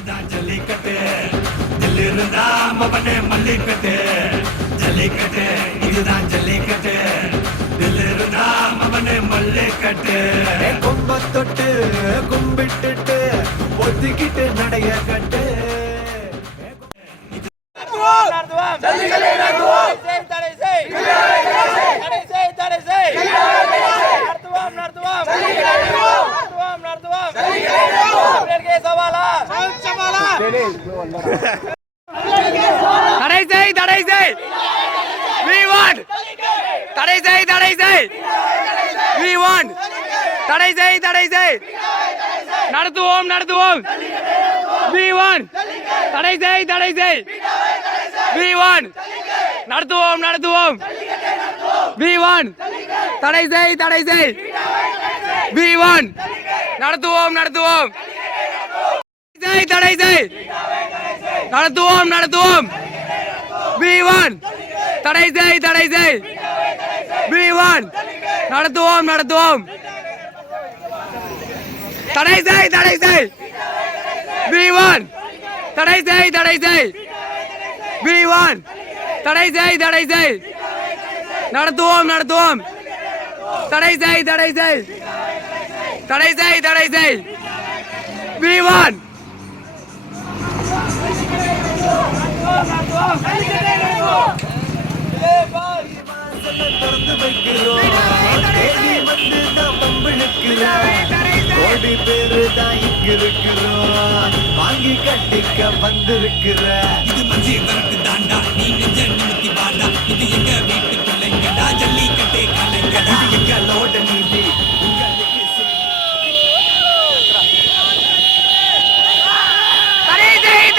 இதுதான் ஜல்லிக்கட்டு தில்லு இருந்தா மவனே மல்லிக்கட்டு ஜல்லிக்கட்டு இதுதான் ஜல்லிக்கட்டு தில்லு இருந்தா மவனே மல்லிக்கட்டு கொம்ப தொட்டு கும்பிட்டுட்டு ஒத்திக்கிட்டு நடைய கட்டு தடை செய் we want தடை செய் we want தடை செய் நடத்துவோம் we want தடை செய் we want நடத்துவோம் we want தடை செய் we want நடத்துவோம் தடை செய் நடத்துவோம் we want தடை செய் we want நடத்துவோம் தடை செய் we want தடை செய் we want தடை செய் நடத்துவோம் தடை செய் we want கோடி பேரு தான் இங்க இருக்கிறோம் வாங்கி கட்டிக்க வந்திருக்கிற இது மஞ்சி வரட்டு தாண்டா நீ நெஞ்ச நிமித்தி பாண்டா இது எங்க வீட்டு பிள்ளைங்கடா ஜல்லிக்கட்டே கலைங்கடா எங்களோட நீதி தடை செய்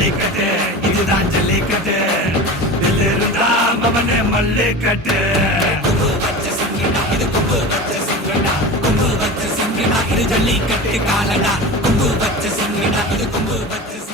ஜல்லிக்கட்டு இதுதான் ஜல்லிக்கட்டு தில்லு இருந்தா மவனே மல்லிக்கட்டு கொம்பு வச்ச சிங்கடா இது கொம்பு வச்ச சிங்கடா கொம்பு வச்ச சிங்கடா இது ஜல்லிக்கட்டு காலடா கொம்பு வச்ச சிங்கடா இது கொம்பு வச்ச